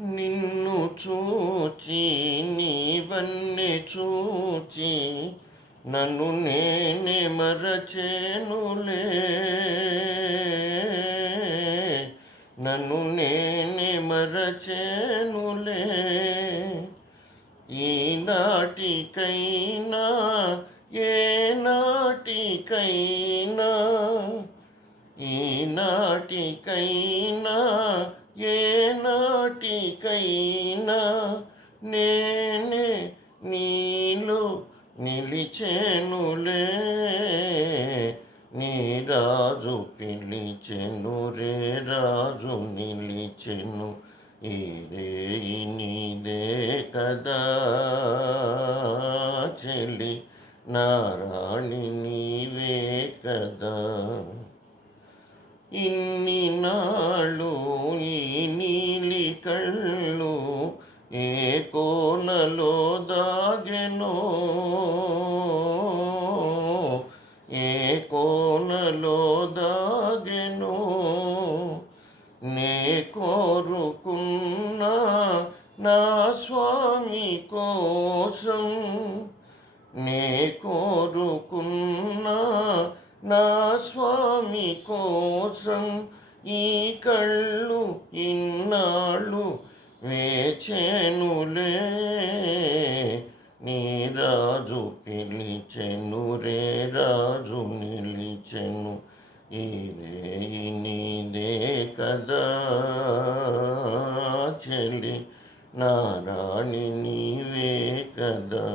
నిన్ను చూచి నీవన్నే చూచి నన్ను నేనే మరచేనులే, నన్ను నేనే మరచేనులే. ఈనాటికైనా ఏనాటికైనా, ఈనాటికైనా ఏనాటికైనా నేనే నీలో నిలిచెనులే. నీ రాజు పిలిచెను రే, రాజు నిలిచెను. ఈ రేయి నీదే కదా చెలి, నా రాణి నీవే కదా. ఇన్ని నాళ్ళు ఈ నీలి కళ్ళు ఏ కోనలో దాగెనో, ఏ కోనలో దాగెనో. నే కోరుకున్నా నా స్వామి కోసం, నే కోరుకున్నా నా స్వామి కోసం. ఈ కళ్ళు ఇన్నాళ్ళు వేచెనులే. నీ రాజు పిలిచెను రే, రాజు నిలిచెను. ఈ రేయి నీదే కదా చెలి, నా రాణి నీవే కదా.